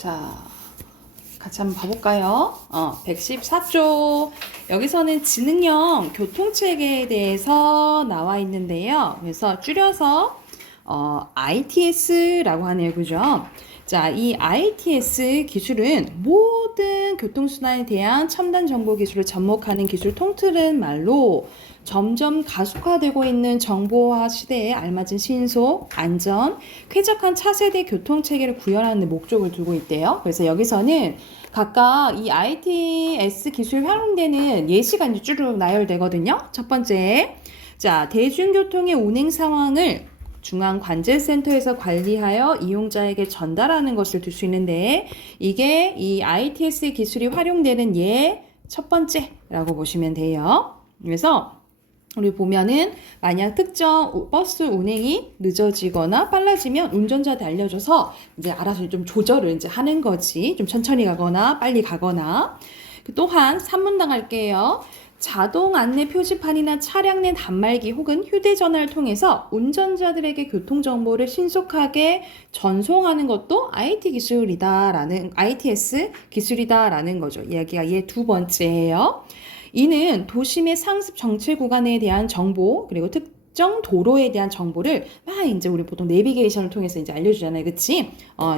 자, 같이 한번 봐볼까요? 114쪽. 여기서는 지능형 교통체계에 대해서 나와 있는데요. 그래서 줄여서 ITS라고 하네요. 그죠? 자, 이 ITS 기술은 모든 교통수단에 대한 첨단 정보 기술을 접목하는 기술 통틀은 말로 점점 가속화되고 있는 정보화 시대에 알맞은 신속, 안전, 쾌적한 차세대 교통체계를 구현하는 데 목적을 두고 있대요. 그래서 여기서는 각각 이 ITS 기술이 활용되는 예시가 이제 쭉 나열되거든요. 첫 번째, 자, 대중교통의 운행 상황을 중앙관제센터에서 관리하여 이용자에게 전달하는 것을 둘 수 있는데, 이게 이 ITS 기술이 활용되는 예 첫 번째라고 보시면 돼요. 그래서 우리 보면은 만약 특정 버스 운행이 늦어지거나 빨라지면 운전자한테 알려줘서 이제 알아서 좀 조절을 이제 하는 거지. 좀 천천히 가거나 빨리 가거나. 또한 3문당 할게요. 자동 안내 표지판이나 차량 내 단말기 혹은 휴대전화를 통해서 운전자들에게 교통정보를 신속하게 전송하는 것도 ITS 기술이다라는 거죠. 이야기가 얘 두 번째예요. 이는 도심의 상습 정체 구간에 대한 정보, 그리고 특정 도로에 대한 정보를 이제 우리 보통 내비게이션을 통해서 이제 알려주잖아요. 그치?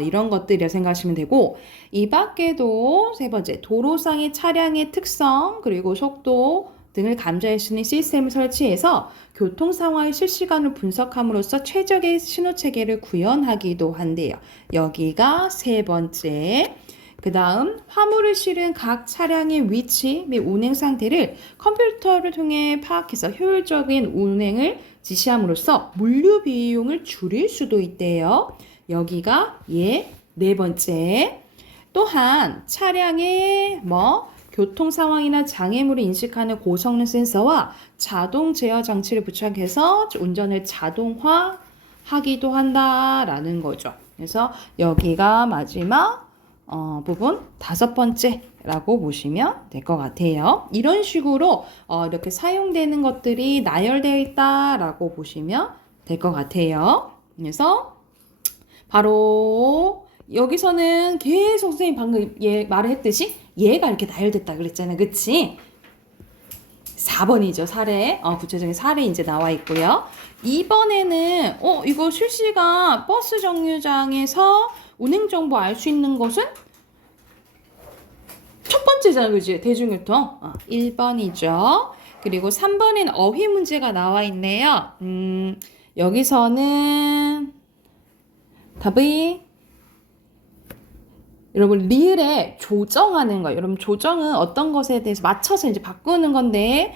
이런 것들이라 생각하시면 되고, 이 밖에도 세 번째, 도로상의 차량의 특성, 그리고 속도 등을 감지할 수 있는 시스템을 설치해서 교통 상황을 실시간으로 분석함으로써 최적의 신호 체계를 구현하기도 한대요. 여기가 세 번째. 그 다음 화물을 실은 각 차량의 위치 및 운행 상태를 컴퓨터를 통해 파악해서 효율적인 운행을 지시함으로써 물류 비용을 줄일 수도 있대요. 여기가 네 번째. 또한 차량의 교통 상황이나 장애물을 인식하는 고성능 센서와 자동 제어 장치를 부착해서 운전을 자동화하기도 한다라는 거죠. 그래서 여기가 마지막 부분 다섯 번째라고 보시면 될 것 같아요. 이런 식으로 이렇게 사용되는 것들이 나열되어 있다라고 보시면 될 것 같아요. 그래서 바로 여기서는 계속 선생님 방금 말을 했듯이 얘가 이렇게 나열됐다 그랬잖아요. 그치? 4번이죠. 사례. 구체적인 사례 이제 나와 있고요. 2번에는 이거 실시간 버스 정류장에서 운행 정보 알 수 있는 것은 첫 번째잖아. 그지? 대중교통. 1번이죠. 그리고 3번엔 어휘 문제가 나와 있네요. 여기서는 답이 여러분 리을에 조정하는 거예요. 여러분 조정은 어떤 것에 대해서 맞춰서 이제 바꾸는 건데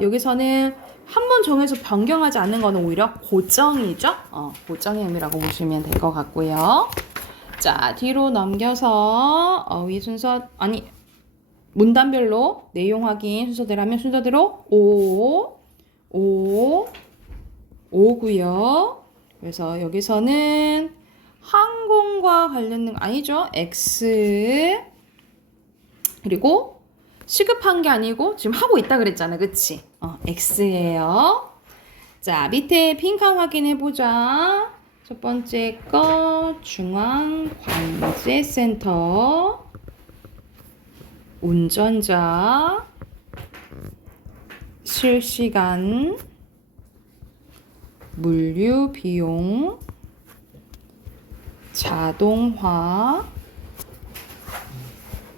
여기서는 한 번 정해서 변경하지 않는 거는 오히려 고정이죠. 고정의 의미라고 보시면 될 것 같고요. 자, 뒤로 넘겨서 어휘 순서 문단별로 내용 확인 순서대로 하면 순서대로 5고요. 그래서 여기서는 항공과 관련된 거 아니죠? X. 그리고 시급한 게 아니고 지금 하고 있다 그랬잖아. 그치? X예요. 자, 밑에 빈칸 확인해보자. 첫 번째 거 중앙관제센터 운전자 실시간 물류 비용 자동화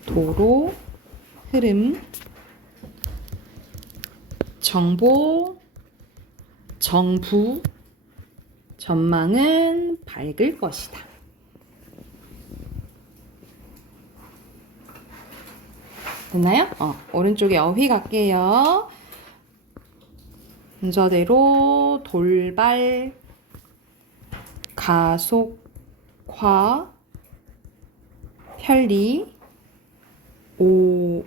도로 흐름 정부 전망은 밝을 것이다. 됐나요? 오른쪽에 어휘 갈게요. 순서대로 돌발 가속화 편리 5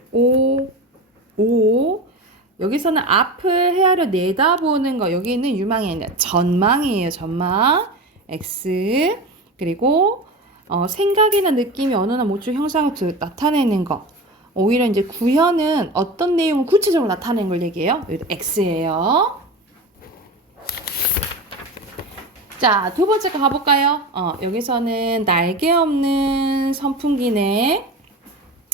여기서는 앞을 헤아려 내다보는 거. 여기는 유망이 아니라 전망이에요. 전망 X. 그리고 생각이나 느낌이 언어나 모주 형상을 나타내는 거. 오히려 이제 구현은 어떤 내용을 구체적으로 나타내는 걸 얘기해요. 여기도 X예요. 자, 두 번째 거 가볼까요? 여기서는 날개 없는 선풍기네.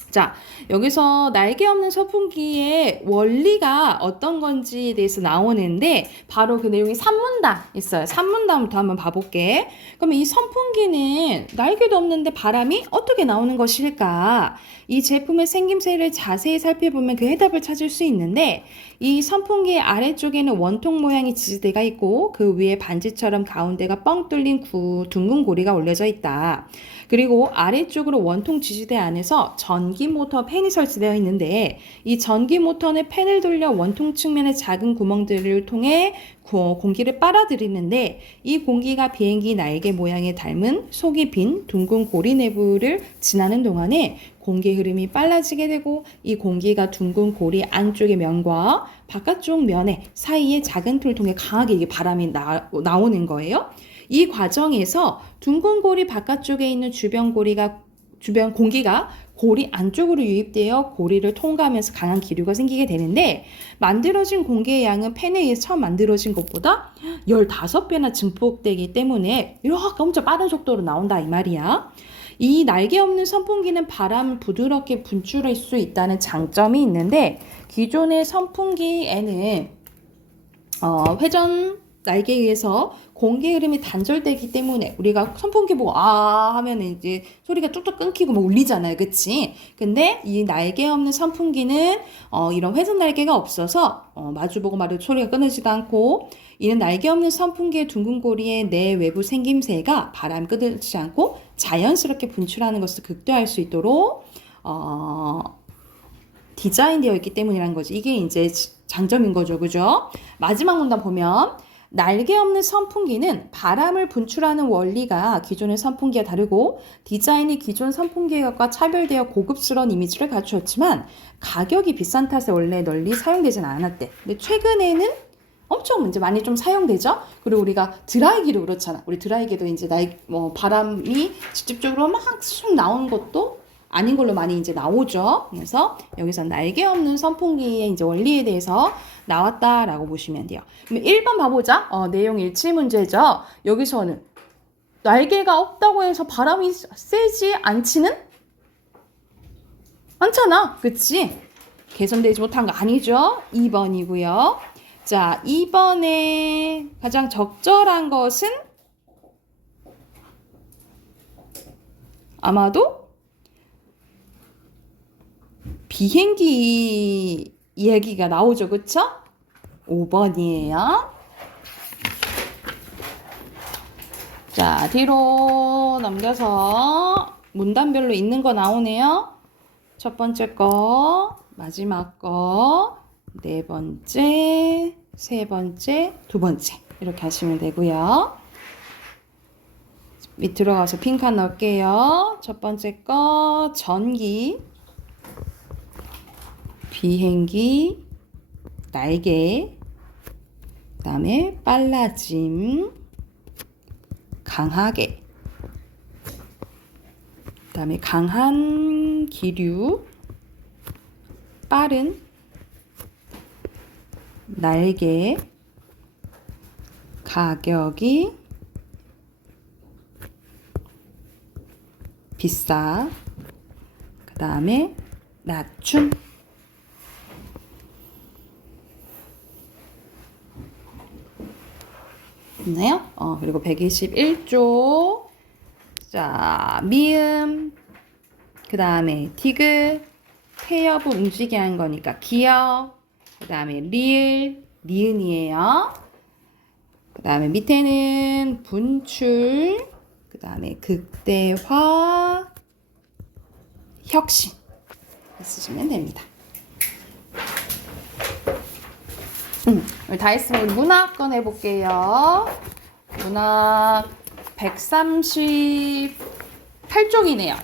자, 여기서 날개 없는 선풍기의 원리가 어떤 건지에 대해서 나오는데 바로 그 내용이 산문답 있어요. 산문답부터 한번 봐볼게. 그러면 이 선풍기는 날개도 없는데 바람이 어떻게 나오는 것일까? 이 제품의 생김새를 자세히 살펴보면 그 해답을 찾을 수 있는데 이 선풍기의 아래쪽에는 원통 모양의 지지대가 있고 그 위에 반지처럼 가운데가 뻥 뚫린 둥근 고리가 올려져 있다. 그리고 아래쪽으로 원통 지지대 안에서 전기 모터 팬이 설치되어 있는데 이 전기 모터는 팬을 돌려 원통 측면의 작은 구멍들을 통해 공기를 빨아들이는데 이 공기가 비행기 날개 모양에 닮은 속이 빈 둥근 고리 내부를 지나는 동안에 공기 흐름이 빨라지게 되고 이 공기가 둥근 고리 안쪽의 면과 바깥쪽 면의 사이에 작은 틈을 통해 강하게 이게 바람이 나오는 거예요. 이 과정에서 둥근 고리 바깥쪽에 있는 주변 공기가 고리 안쪽으로 유입되어 고리를 통과하면서 강한 기류가 생기게 되는데 만들어진 공기의 양은 팬에 의해 처음 만들어진 것보다 15배나 증폭되기 때문에 이렇게 엄청 빠른 속도로 나온다 이 말이야. 이 날개 없는 선풍기는 바람을 부드럽게 분출할 수 있다는 장점이 있는데 기존의 선풍기에는 회전 날개에 의해서 공기 흐름이 단절되기 때문에 우리가 선풍기 보고 하면 이제 소리가 뚝뚝 끊기고 막 울리잖아요. 그치? 근데 이 날개 없는 선풍기는 이런 회전 날개가 없어서 마주보고 말해도 소리가 끊어지도 않고 이는 날개 없는 선풍기의 둥근 고리의 내 외부 생김새가 바람 끊어지지 않고 자연스럽게 분출하는 것을 극대화할 수 있도록 디자인되어 있기 때문이라는 거지. 이게 이제 장점인 거죠. 그죠? 마지막 문단 보면 날개 없는 선풍기는 바람을 분출하는 원리가 기존의 선풍기와 다르고 디자인이 기존 선풍기와 차별되어 고급스러운 이미지를 갖추었지만 가격이 비싼 탓에 원래 널리 사용되진 않았대. 근데 최근에는 엄청 이제 많이 좀 사용되죠. 그리고 우리가 드라이기도 그렇잖아. 우리 드라이기도 이제 바람이 직접적으로 막 쑥 나오는 것도 아닌 걸로 많이 이제 나오죠. 그래서 여기서 날개 없는 선풍기의 이제 원리에 대해서 나왔다라고 보시면 돼요. 그럼 1번 봐보자. 내용 일치 문제죠. 여기서는 날개가 없다고 해서 바람이 세지 않지는 않잖아. 그치? 개선되지 못한 거 아니죠? 2번이고요. 자, 2번에 가장 적절한 것은 아마도 비행기 이야기가 나오죠. 그쵸? 5번이에요. 자, 뒤로 넘겨서 문단별로 있는 거 나오네요. 첫 번째 거, 마지막 거, 네 번째, 세 번째, 두 번째 이렇게 하시면 되고요. 밑으로 가서 빈칸 넣을게요. 첫 번째 거 전기, 비행기, 날개, 그 다음에 빨라짐, 강하게, 그 다음에 강한 기류, 빠른, 날개, 가격이 비싸, 그 다음에 낮춤. 있나요? 그리고 121조. 자, 미음. 그 다음에 디귿. 태엽을 움직이게 한 거니까 기역. 그 다음에 리을. 니은이에요. 그 다음에 밑에는 분출. 그 다음에 극대화. 혁신. 쓰시면 됩니다. 다 했으면 우리 문학 꺼내볼게요. 문학 138쪽이네요.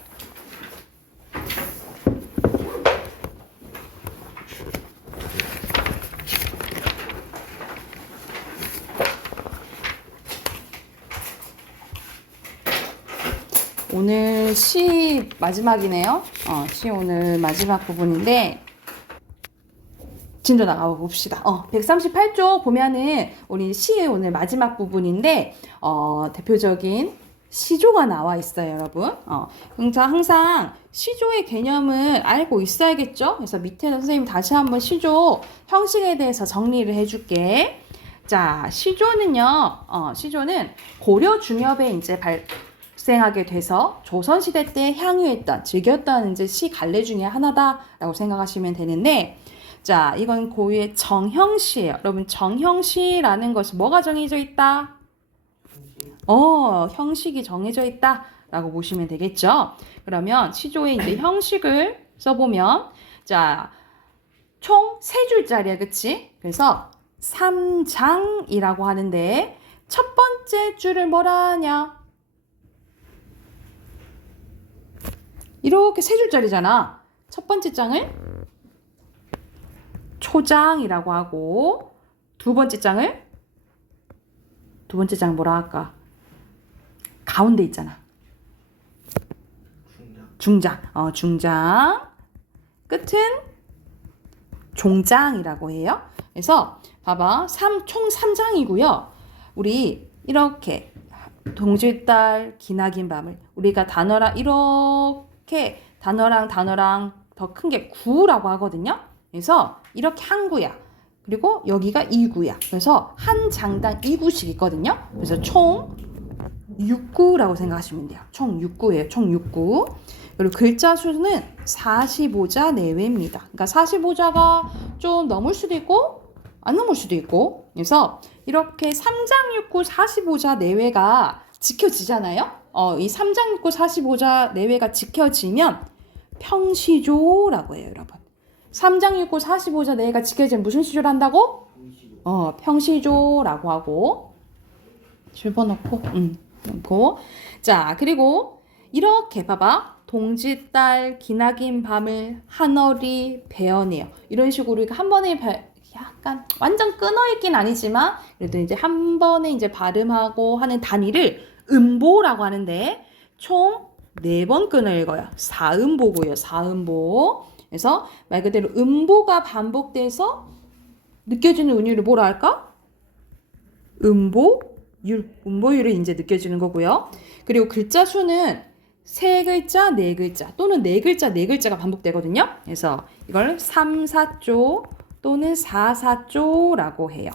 오늘 시 마지막이네요. 시 오늘 마지막 부분인데 진도 나가 봅시다. 138쪽 보면은 우리 시의 오늘 마지막 부분인데 대표적인 시조가 나와 있어요, 여러분. 그러니까 항상 시조의 개념을 알고 있어야겠죠? 그래서 밑에 선생님 다시 한번 시조 형식에 대해서 정리를 해줄게. 자, 시조는 고려 중엽에 이제 발생하게 돼서 조선시대 때 향유했던, 즐겼던 이제 시 갈래 중에 하나다라고 생각하시면 되는데, 자, 이건 고유의 정형시예요. 여러분, 정형시라는 것이 뭐가 정해져 있다? 형식이 정해져 있다라고 보시면 되겠죠. 그러면 시조의 이제 형식을 써보면, 자, 총 3줄짜리야, 그치? 그래서 3장이라고 하는데, 첫 번째 줄을 뭐라 하냐? 이렇게 3줄짜리잖아. 첫 번째 장을 초장이라고 하고, 두 번째 장을 뭐라 할까? 가운데 있잖아. 중장. 중장. 끝은 종장이라고 해요. 그래서 봐봐. 총 3장이고요. 우리 이렇게 동짓달 기나긴 밤을 우리가 이렇게 단어랑 더 큰 게 구라고 하거든요. 그래서 이렇게 한 구야. 그리고 여기가 2구야. 그래서 한 장당 2구씩 있거든요. 그래서 총 6구라고 생각하시면 돼요. 총 6구예요. 총 6구. 그리고 글자 수는 45자 내외입니다. 그러니까 45자가 좀 넘을 수도 있고 안 넘을 수도 있고. 그래서 이렇게 3장 6구 45자 내외가 지켜지잖아요. 이 3장 6구 45자 내외가 지켜지면 평시조라고 해요, 여러분. 3장 6구 45자 내외가 지켜지면 무슨 시조를 한다고? 평시조라고 하고. 집어넣고 자, 그리고 이렇게 봐봐. 동짓달 기나긴 밤을 하늘이 베어내요. 이런 식으로 우리가 한 번에 약간 완전 끊어있긴 아니지만 그래도 이제 한 번에 이제 발음하고 하는 단위를 음보라고 하는데 총 4번 끊어 읽어요. 사음보고요. 사음보. 그래서 말 그대로 음보가 반복돼서 느껴지는 운율을 뭐라 할까? 음보율이 이제 느껴지는 거고요. 그리고 글자 수는 3글자, 4글자 또는 4글자, 4글자가 반복되거든요. 그래서 이걸 3사조 또는 4사조라고 해요.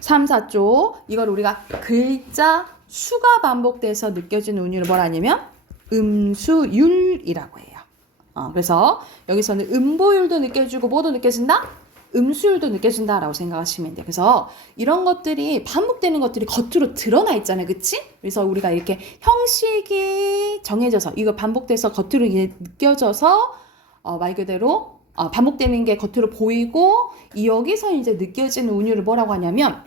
3사조, 이걸 우리가 글자 수가 반복돼서 느껴지는 운율을 뭐라 하냐면 음수율이라고 해요. 그래서 여기서는 음보율도 느껴지고 뭐도 느껴진다? 음수율도 느껴진다라고 생각하시면 돼요. 그래서 이런 것들이 반복되는 것들이 겉으로 드러나 있잖아요. 그치? 그래서 우리가 이렇게 형식이 정해져서 이거 반복돼서 겉으로 느껴져서 말 그대로 반복되는 게 겉으로 보이고 여기서 이제 느껴지는 운율을 뭐라고 하냐면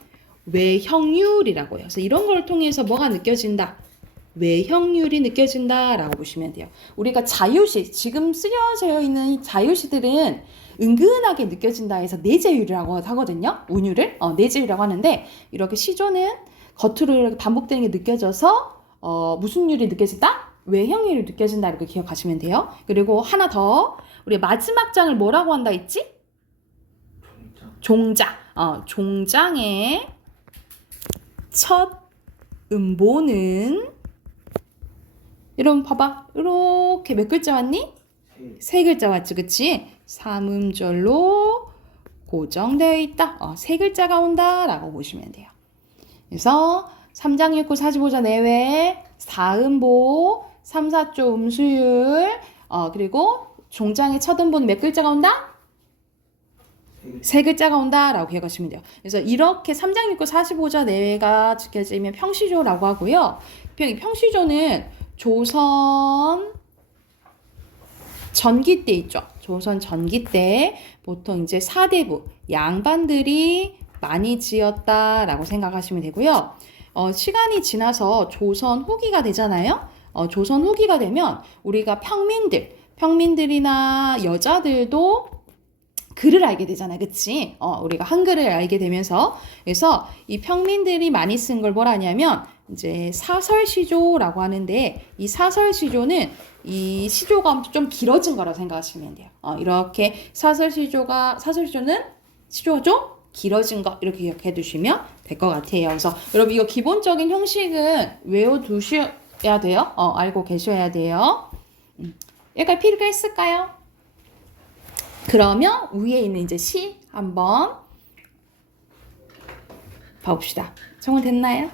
외형률이라고 해요. 그래서 이런 걸 통해서 뭐가 느껴진다? 외형률이 느껴진다라고 보시면 돼요. 우리가 자유시, 지금 쓰여져 있는 자유시들은 은근하게 느껴진다 해서 내재율이라고 하거든요. 운율을 내재율이라고 하는데 이렇게 시조는 겉으로 이렇게 반복되는 게 느껴져서 무슨 율이 느껴진다? 외형률이 느껴진다 이렇게 기억하시면 돼요. 그리고 하나 더 우리 마지막 장을 뭐라고 한다 했지? 종장. 종장의 첫 음보는 여러분 봐봐. 이렇게 몇 글자 왔니? 3글자 왔지, 그치? 삼음절로 고정되어 있다. 3글자가 온다라고 보시면 돼요. 그래서 3장 6구 45자 내외 4음보 3, 4조 음수율 그리고 종장의 첫 음보는 몇 글자가 온다? 3글자가 온다라고 기억하시면 돼요. 그래서 이렇게 3장 6구 45자 내외가 지켜지면 평시조라고 하고요. 평시조는 조선 전기 때 있죠. 조선 전기 때 보통 이제 사대부 양반들이 많이 지었다라고 생각하시면 되고요. 시간이 지나서 조선 후기가 되잖아요. 조선 후기가 되면 우리가 평민들이나 여자들도 글을 알게 되잖아. 그치? 우리가 한글을 알게 되면서. 그래서 이 평민들이 많이 쓴 걸 뭐라 하냐면, 이제 사설시조라고 하는데, 이 사설시조는 이 시조가 좀 길어진 거라고 생각하시면 돼요. 이렇게 사설시조는 시조가 좀 길어진 거, 이렇게 기억해 두시면 될 것 같아요. 그래서 여러분, 이거 기본적인 형식은 외워두셔야 돼요. 알고 계셔야 돼요. 여기까지 필요가 있을까요? 그러면 위에 있는 이제 시 한번 봐봅시다. 정리됐나요?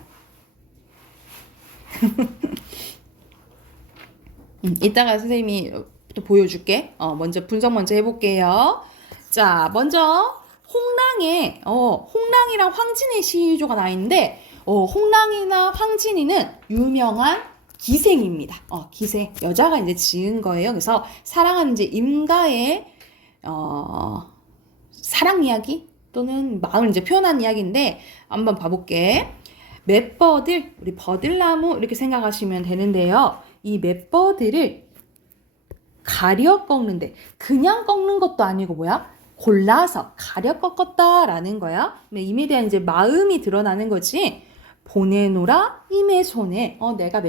이따가 선생님이 또 보여줄게. 먼저 분석 먼저 해볼게요. 자, 먼저 홍랑이랑 황진의 시조가 나 있는데, 홍랑이나 황진이는 유명한 기생입니다. 기생. 여자가 이제 지은 거예요. 그래서 사랑하는 이제 임가의 사랑 이야기 또는 마음을 이제 표현한 이야기인데 한번 봐볼게. 맷버들, 우리 버들나무 이렇게 생각하시면 되는데요. 이 맷버들을 가려 꺾는데 그냥 꺾는 것도 아니고 뭐야? 골라서 가려 꺾었다라는 거야. 임에 대한 이제 마음이 드러나는 거지. 보내노라 임의 손에 내가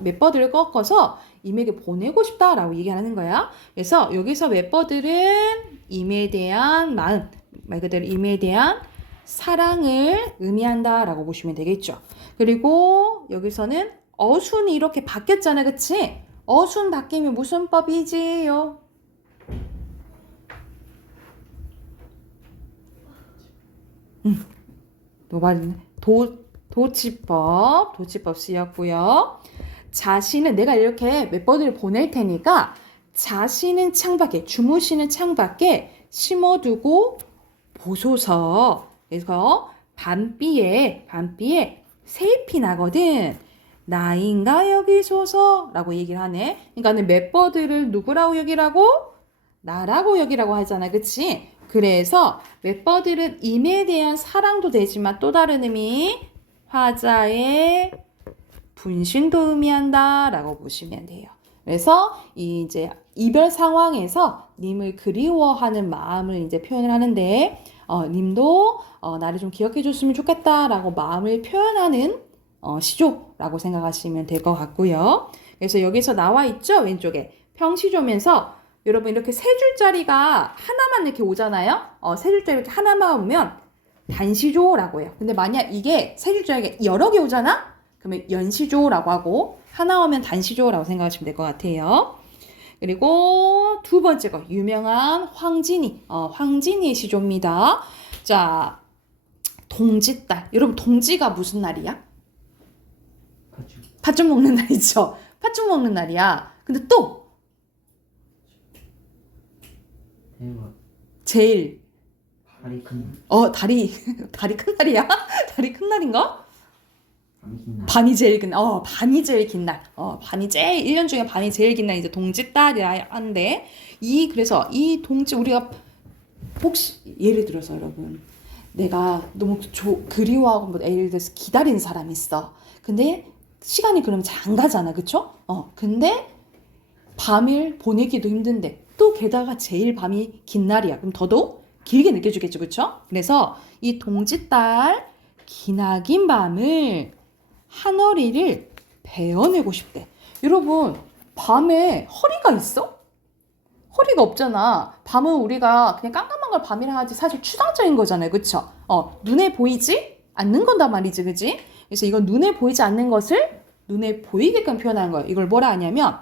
맷버들을 꺾어서 임에게 보내고 싶다라고 얘기하는 거야. 그래서 여기서 맷버들은 임에 대한 마음, 말 그대로 임에 대한 사랑을 의미한다라고 보시면 되겠죠. 그리고 여기서는 어순이 이렇게 바뀌었잖아, 그치? 어순 바뀌면 무슨 법이지요? 도치법 쓰였고요. 자신은 내가 이렇게 맷버들을 보낼 테니까 자신은 창밖에, 주무시는 창밖에 심어두고 보소서. 그래서 밤비에 새잎이 나거든. 나인가 여기소서 라고 얘기를 하네. 그러니까 맷버들을 누구라고 여기라고? 나라고 여기라고 하잖아. 그치? 그래서 맷버들은 임에 대한 사랑도 되지만 또 다른 의미, 화자의 분신도 의미한다 라고 보시면 돼요. 그래서 이제 이별 상황에서 님을 그리워하는 마음을 이제 표현을 하는데, 님도 나를 좀 기억해 줬으면 좋겠다 라고 마음을 표현하는 시조라고 생각하시면 될 것 같고요. 그래서 여기서 나와 있죠? 왼쪽에 평시조면서 여러분 이렇게 세 줄짜리가 하나만 이렇게 오잖아요. 세 줄짜리 이렇게 하나만 오면 단시조라고 해요. 근데 만약 이게 세 줄짜리가 여러 개 오잖아? 그러면 연시조라고 하고 하나 오면 단시조라고 생각하시면 될 것 같아요. 그리고 두 번째 거 유명한 황진이의 시조입니다. 자, 동지달. 여러분 동지가 무슨 날이야? 팥죽 먹는 날이죠. 팥죽 먹는 날이야. 근데 또 제일 다리 큰 다리 큰 날이야? 다리 큰 날인가? 밤이 긴 날. 밤이 제일 긴 날. 밤이 제일 1년 중에 밤이 제일 긴 날 이제 동지달이라 하는데 그래서 이 동지 우리가 혹시 예를 들어서 여러분 내가 너무 그리워하고 뭐 예를 들어서 기다리는 사람이 있어. 근데 시간이 그러면 잘 안 가잖아. 그쵸? 근데 밤을 보내기도 힘든데 또 게다가 제일 밤이 긴 날이야. 그럼 더더욱 길게 느껴지겠죠. 그쵸? 그래서 이 동지달 기나긴 밤을 하늘이를 베어내고 싶대. 여러분 밤에 허리가 있어? 허리가 없잖아. 밤은 우리가 그냥 깜깜한 걸 밤이라 하지 사실 추상적인 거잖아요. 그쵸? 눈에 보이지 않는 건단 말이지. 그치? 그래서 이건 눈에 보이지 않는 것을 눈에 보이게끔 표현하는 거예요. 이걸 뭐라 하냐면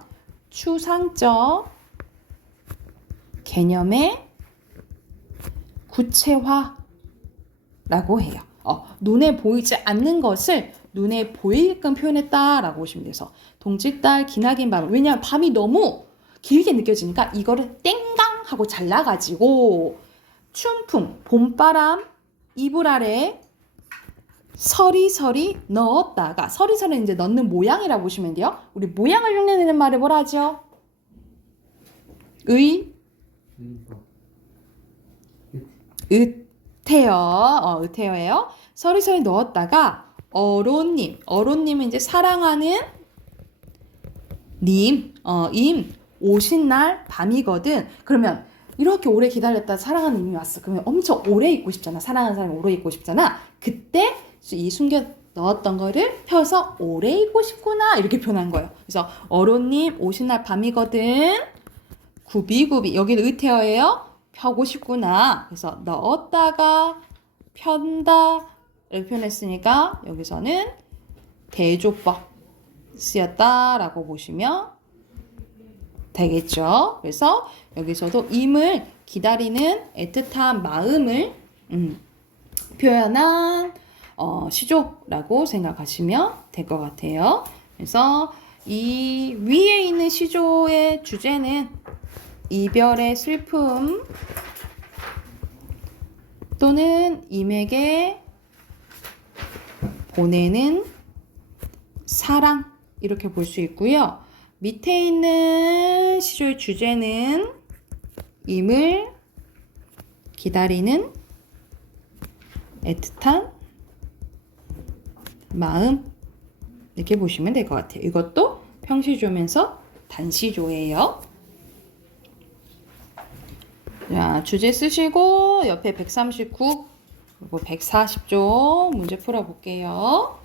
추상적 개념의 구체화라고 해요. 눈에 보이지 않는 것을 눈에 보이게끔 표현했다라고 보시면 돼서 동지달 기나긴 밤. 왜냐하면 밤이 너무 길게 느껴지니까 이거를 땡강 하고 잘라가지고 춘풍 봄바람 이불 아래 서리서리 넣었다가 서리서리 이제 넣는 모양이라고 보시면 돼요. 우리 모양을 흉내내는 말을 뭐라 하죠? 의태어예요. 서리서리 넣었다가 어론님은 이제 사랑하는 님, 임 오신 날 밤이거든. 그러면 이렇게 오래 기다렸다 사랑하는 님이 왔어. 그러면 엄청 오래 있고 싶잖아. 사랑하는 사람이 오래 있고 싶잖아. 그때 이 숨겨 넣었던 거를 펴서 오래 있고 싶구나 이렇게 표현한 거예요. 그래서 어로님 오신 날 밤이거든. 구비구비 여기는 의태어예요. 펴고 싶구나. 그래서 넣었다가 편다 이렇게 표현했으니까 여기서는 대조법 쓰였다라고 보시면 되겠죠. 그래서 여기서도 임을 기다리는 애틋한 마음을 표현한 시조라고 생각하시면 될 것 같아요. 그래서 이 위에 있는 시조의 주제는 이별의 슬픔 또는 임에게 보내는 사랑 이렇게 볼 수 있고요. 밑에 있는 시조의 주제는 임을 기다리는 애틋한 마음 이렇게 보시면 될 것 같아요. 이것도 평시조면서 단시조예요. 자, 주제 쓰시고 옆에 139 그리고 140조 문제 풀어볼게요.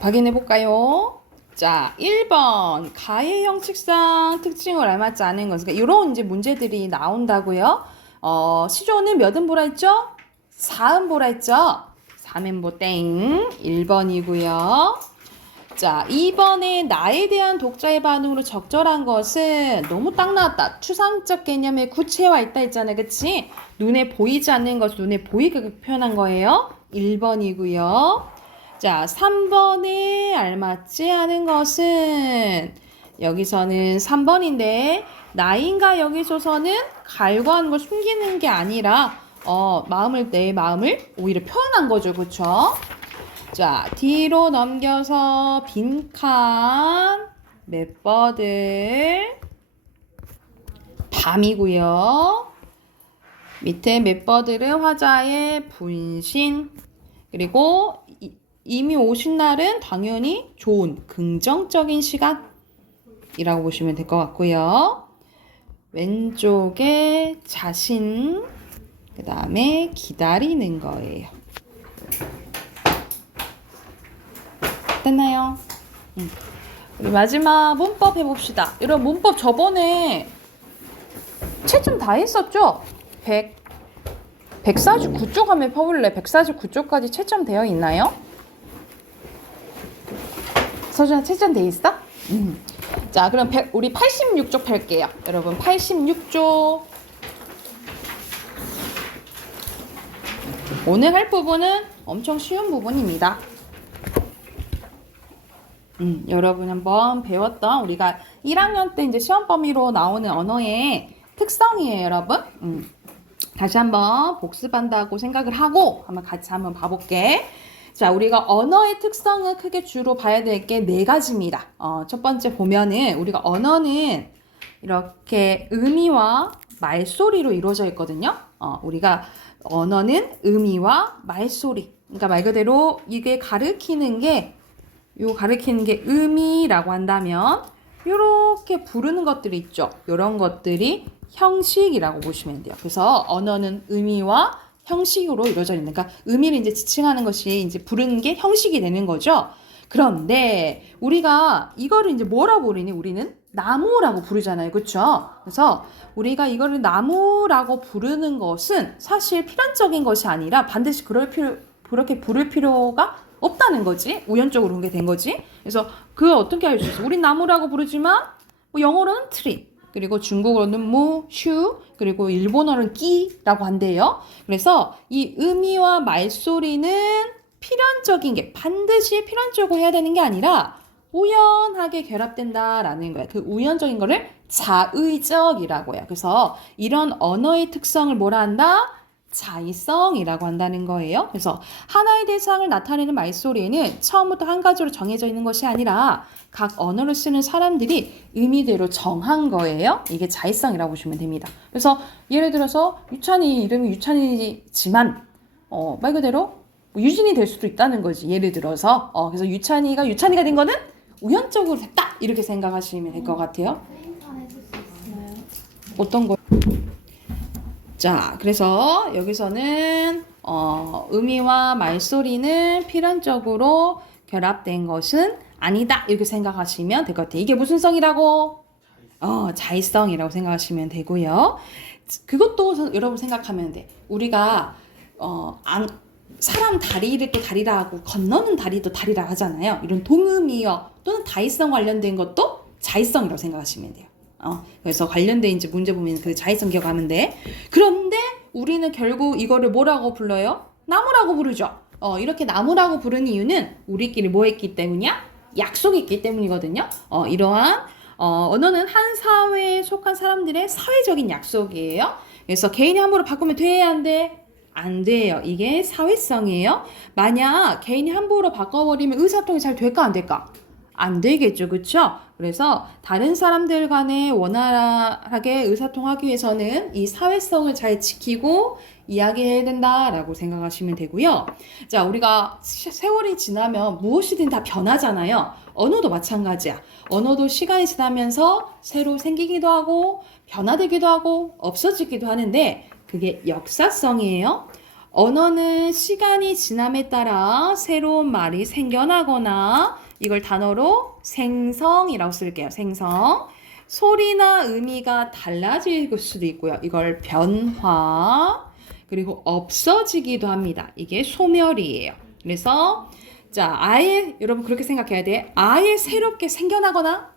확인해 볼까요? 자, 1번 가해 형식상 특징을 알맞지 않은 것은 그러니까 이런 이제 문제들이 나온다고요. 시조는 몇 음보라 했죠? 4음보라 했죠? 3음보 땡 1번이고요. 자, 2번에 나에 대한 독자의 반응으로 적절한 것은 너무 딱 나왔다. 추상적 개념의 구체화 있다 했잖아요. 그치? 눈에 보이지 않는 것을 눈에 보이게 표현한 거예요. 1번이고요. 자, 3번에 알맞지 않은 것은 여기서는 3번인데 나인가 여기서는 갈구하는 걸 숨기는 게 아니라 내 마음을 오히려 표현한 거죠. 그쵸? 자, 뒤로 넘겨서 빈칸 맷버들 밤이고요. 밑에 맷버들은 화자의 분신 그리고 이미 오신 날은 당연히 좋은 긍정적인 시간이라고 보시면 될 것 같고요. 왼쪽에 자신 그 다음에 기다리는 거예요. 됐나요? 우리 마지막 문법 해봅시다. 이런 문법 저번에 채점 다 했었죠? 149쪽 하면 펴볼래? 149쪽까지 채점되어 있나요? 서준아 채점돼 있어? 자, 그럼 우리 86쪽 펼게요. 여러분 86쪽 오늘 할 부분은 엄청 쉬운 부분입니다. 여러분 한번 배웠던 우리가 1학년 때 이제 시험 범위로 나오는 언어의 특성이에요, 여러분. 다시 한번 복습한다고 생각을 하고 같이 한번 봐볼게. 자, 우리가 언어의 특성은 크게 주로 봐야 될 게 4가지입니다. 첫 번째 보면은 우리가 언어는 이렇게 의미와 말소리로 이루어져 있거든요. 우리가 언어는 의미와 말소리. 그러니까 말 그대로 이게 가리키는 게 의미라고 한다면 이렇게 부르는 것들이 있죠. 이런 것들이 형식이라고 보시면 돼요. 그래서 언어는 의미와 형식으로 이루어져 있는, 그러니까 의미를 이제 지칭하는 것이 이제 부르는 게 형식이 되는 거죠. 그런데 우리가 이거를 이제 뭐라고 부르니? 우리는 나무라고 부르잖아요. 그렇죠? 그래서 우리가 이거를 나무라고 부르는 것은 사실 필연적인 것이 아니라 반드시 그렇게 부를 필요가 없다는 거지. 우연적으로 그렇게 된 거지. 그래서 그걸 어떻게 알 수 있어? 우린 나무라고 부르지만 영어로는 트리, 그리고 중국어로는 무, 슈, 그리고 일본어는 끼라고 한대요. 그래서 이 의미와 말소리는 필연적인 게 반드시 필연적으로 해야 되는 게 아니라 우연하게 결합된다라는 거예요. 그 우연적인 거를 자의적이라고 해요. 그래서 이런 언어의 특성을 뭐라 한다? 자의성이라고 한다는 거예요. 그래서 하나의 대상을 나타내는 말소리에는 처음부터 한 가지로 정해져 있는 것이 아니라 각 언어를 쓰는 사람들이 의미대로 정한 거예요. 이게 자의성이라고 보시면 됩니다. 그래서 예를 들어서 유찬이 이름이 유찬이지만 말 그대로 뭐 유진이 될 수도 있다는 거지. 예를 들어서 그래서 유찬이가 된 거는 우연적으로 됐다 이렇게 생각하시면 될 것 같아요. 해줄 수 있어요? 어떤 거? 자, 그래서 여기서는 의미와 말소리는 필연적으로 결합된 것은 아니다 이렇게 생각하시면 될 것 같아요. 이게 무슨 성이라고? 자의성이라고 생각하시면 되고요. 그것도 여러분 생각하면 돼. 우리가 사람 다리를 또 다리라 하고 건너는 다리도 다리라 하잖아요. 이런 동의어 또는 다의성 관련된 것도 자의성이라고 생각하시면 돼요. 그래서 관련된 이제 문제 보면 그 자의성 기억하면 돼. 그런데 우리는 결국 이거를 뭐라고 불러요? 나무라고 부르죠. 이렇게 나무라고 부르는 이유는 우리끼리 뭐 했기 때문이야? 약속이 있기 때문이거든요. 이러한 언어는 한 사회에 속한 사람들의 사회적인 약속이에요. 그래서 개인이 함부로 바꾸면 돼, 안 돼? 안 돼요. 이게 사회성이에요. 만약 개인이 함부로 바꿔버리면 의사소통이 잘 될까 안 될까? 안 되겠죠. 그렇죠? 그래서 다른 사람들 간에 원활하게 의사소통하기 위해서는 이 사회성을 잘 지키고 이야기해야 된다라고 생각하시면 되고요. 자, 우리가 세월이 지나면 무엇이든 다 변하잖아요. 언어도 마찬가지야. 언어도 시간이 지나면서 새로 생기기도 하고 변화되기도 하고 없어지기도 하는데 그게 역사성이에요. 언어는 시간이 지남에 따라 새로운 말이 생겨나거나 이걸 단어로 생성이라고 쓸게요. 생성. 소리나 의미가 달라질 수도 있고요. 이걸 변화. 그리고 없어지기도 합니다. 이게 소멸이에요. 그래서 자, 아예 여러분 그렇게 생각해야 돼. 아예 새롭게 생겨나거나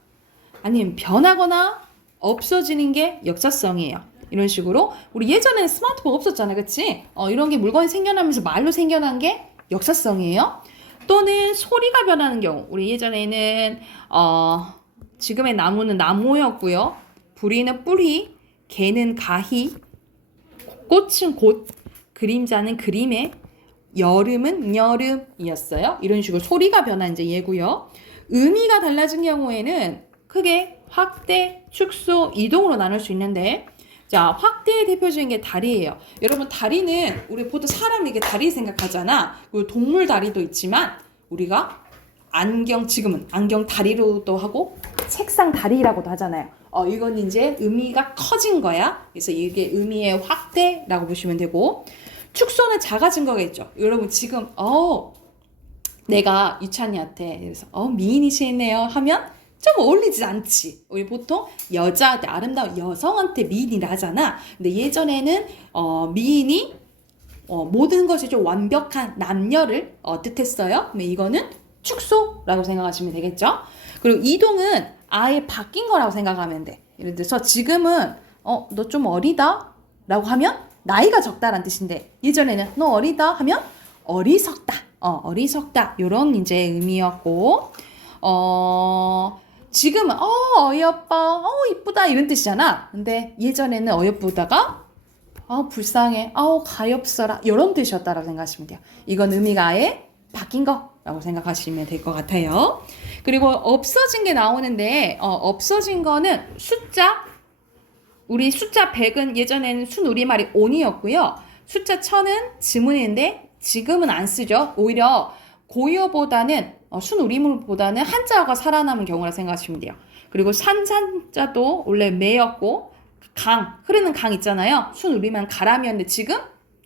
아니면 변하거나 없어지는 게 역사성이에요. 이런 식으로 우리 예전에는 스마트폰 없었잖아, 그치? 이런 게 물건이 생겨나면서 말로 생겨난 게 역사성이에요. 또는 소리가 변하는 경우 우리 예전에는 지금의 나무는 나무였고요. 부리는 뿌리, 개는 가희, 꽃은 꽃, 그림자는 그림에, 여름은 여름이었어요. 이런 식으로 소리가 변한 이제 예고요. 의미가 달라진 경우에는 크게 확대, 축소, 이동으로 나눌 수 있는데 자, 확대의 대표적인 게 다리예요. 여러분 다리는 우리 보통 사람 이게 다리 생각하잖아. 그리고 동물 다리도 있지만 우리가 지금은 안경 다리로도 하고 책상 다리라고도 하잖아요. 이건 이제 의미가 커진 거야. 그래서 이게 의미의 확대라고 보시면 되고 축소는 작아진 거겠죠. 여러분 지금 내가 유찬이한테 그래서 미인이시네요 하면 좀 어울리지 않지. 우리 보통 여자한테 아름다운 여성한테 미인이라 하잖아. 근데 예전에는 미인이 모든 것이 좀 완벽한 남녀를 뜻했어요. 근데 이거는 축소라고 생각하시면 되겠죠. 그리고 이동은 아예 바뀐 거라고 생각하면 돼. 예를 들어서 지금은 너 좀 어리다 라고 하면 나이가 적다라는 뜻인데 예전에는 너 어리다 하면 어리석다. 어리석다. 요런 이제 의미였고 지금은 어여뻐 이쁘다 이런 뜻이잖아. 근데 예전에는 어여쁘다가 불쌍해 가엾어라 이런 뜻이었다라고 생각하시면 돼요. 이건 의미가 아예 바뀐 거라고 생각하시면 될 것 같아요. 그리고 없어진 게 나오는데 없어진 거는 숫자 우리 숫자 100은 예전에는 순우리말이 온이었고요. 숫자 1000은 지문인데 지금은 안 쓰죠. 오히려 고유어보다는 순우리말보다는 한자어가 살아남은 경우라 생각하시면 돼요. 그리고 산자도 원래 매였고 흐르는 강 있잖아요. 순우리말 가람이었는데 지금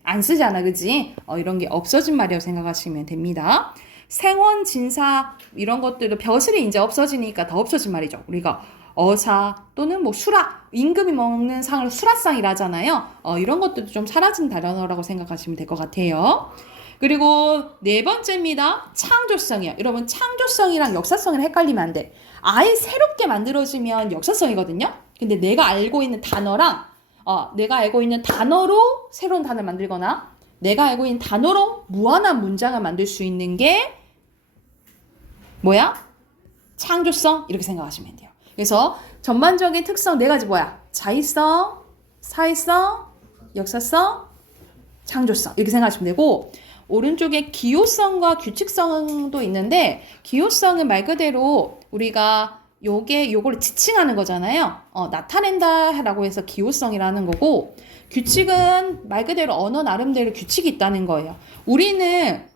안 쓰잖아, 그지? 이런 게 없어진 말이라고 생각하시면 됩니다. 생원, 진사 이런 것들도 벼슬이 이제 없어지니까 더 없어진 말이죠. 우리가 어사 또는 뭐 수라 임금이 먹는 상을 수라상이라 하잖아요. 이런 것들도 좀 사라진 단어라고 생각하시면 될 것 같아요. 그리고 네 번째입니다. 창조성이요. 여러분 창조성이랑 역사성을 헷갈리면 안 돼. 아예 새롭게 만들어지면 역사성이거든요. 근데 내가 알고 있는 단어랑 내가 알고 있는 단어로 새로운 단어를 만들거나 내가 알고 있는 단어로 무한한 문장을 만들 수 있는 게 뭐야? 창조성 이렇게 생각하시면 돼요. 그래서 전반적인 특성 네 가지 뭐야? 자의성, 사회성, 역사성, 창조성 이렇게 생각하시면 되고 오른쪽에 기호성과 규칙성도 있는데 기호성은 말 그대로 우리가 요걸 지칭하는 거잖아요. 나타낸다라고 해서 기호성이라는 거고 규칙은 말 그대로 언어 나름대로 규칙이 있다는 거예요. 우리는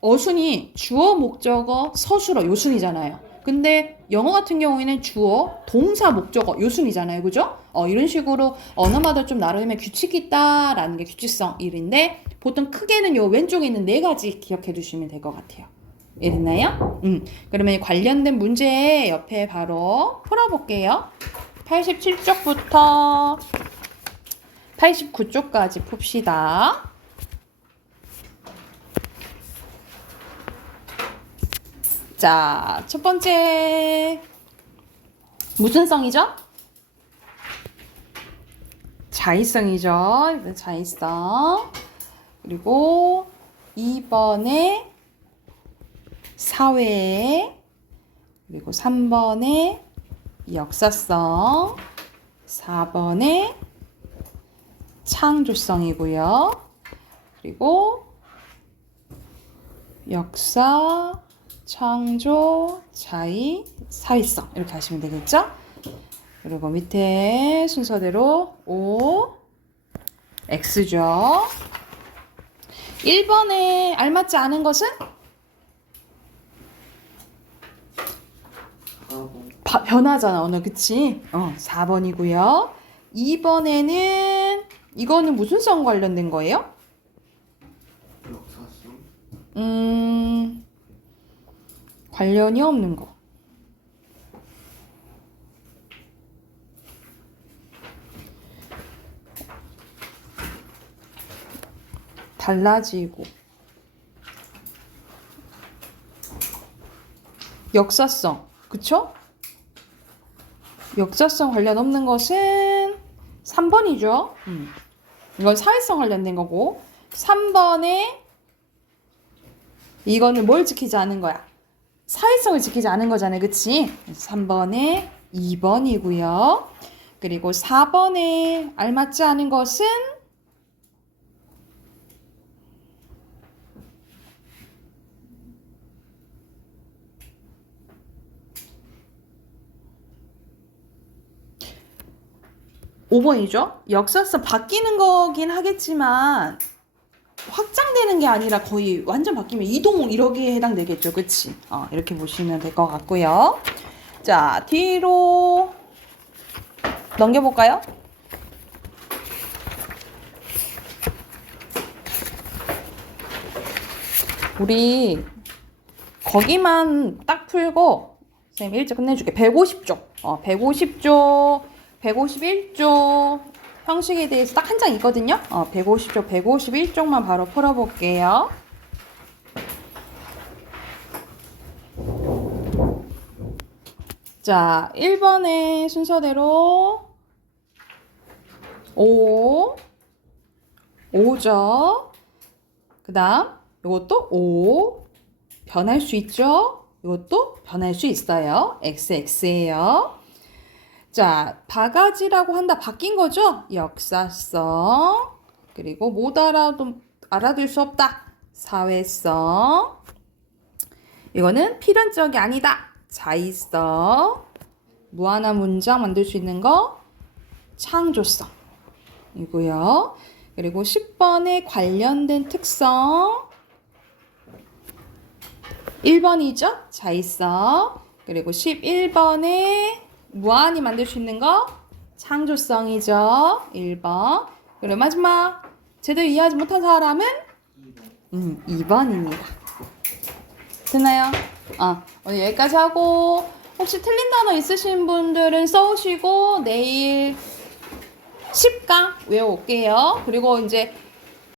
어순이 주어, 목적어, 서술어, 요순이잖아요. 근데 영어 같은 경우에는 주어, 동사, 목적어, 요순이잖아요. 그죠? 이런 식으로 언어마다 좀 나름의 규칙이 있다라는 게 규칙성 1인데 보통 크게는 요 왼쪽에 있는 4가지 기억해 두시면 될 것 같아요. 이해됐나요? 그러면 관련된 문제 옆에 바로 풀어볼게요. 87쪽부터 89쪽까지 풉시다. 자, 첫 번째 무슨 성이죠? 자의성이죠. 자의성. 그리고 2번에 사회, 그리고 3번에 역사성, 4번에 창조성이고요. 그리고 역사, 창조, 자의, 사회성 이렇게 하시면 되겠죠? 그리고 밑에 순서대로 O, X죠. 1번에 알맞지 않은 것은? 변하잖아 오늘 그치? 4번이고요. 2번에는 이거는 무슨 성 관련된 거예요? 관련이 없는 거. 달라지고 역사성 그쵸? 역사성 관련 없는 것은 3번이죠. 이건 사회성 관련된 거고 3번에 이거는 뭘 지키지 않은 거야? 사회성을 지키지 않은 거잖아요. 그치? 3번에 2번이고요. 그리고 4번에 알맞지 않은 것은 5번이죠. 역사성 바뀌는 거긴 하겠지만 확장되는 게 아니라 거의 완전 바뀌면 이동 이렇게 해당되겠죠. 그치? 이렇게 보시면 될 것 같고요. 자, 뒤로 넘겨볼까요? 우리 거기만 딱 풀고 선생님 일찍 끝내줄게. 150쪽 150쪽 151쪽 형식에 대해서 딱 한 장 있거든요. 150쪽, 151쪽만 바로 풀어볼게요. 자, 1번의 순서대로 5죠. 그 다음 이것도 5 변할 수 있죠. 이것도 변할 수 있어요. XX예요. 자, 바가지라고 한다. 바뀐 거죠? 역사성. 그리고 못 알아둘 수 없다. 사회성. 이거는 필연적이 아니다. 자의성. 무한한 문장 만들 수 있는 거. 창조성. 이고요. 그리고 10번에 관련된 특성. 1번이죠? 자의성. 그리고 11번에 무한히 만들 수 있는 거 창조성이죠. 1번. 그리고 마지막 제대로 이해하지 못한 사람은 2번입니다. 됐나요? 오늘 여기까지 하고 혹시 틀린 단어 있으신 분들은 써오시고 내일 10강 외워올게요. 그리고 이제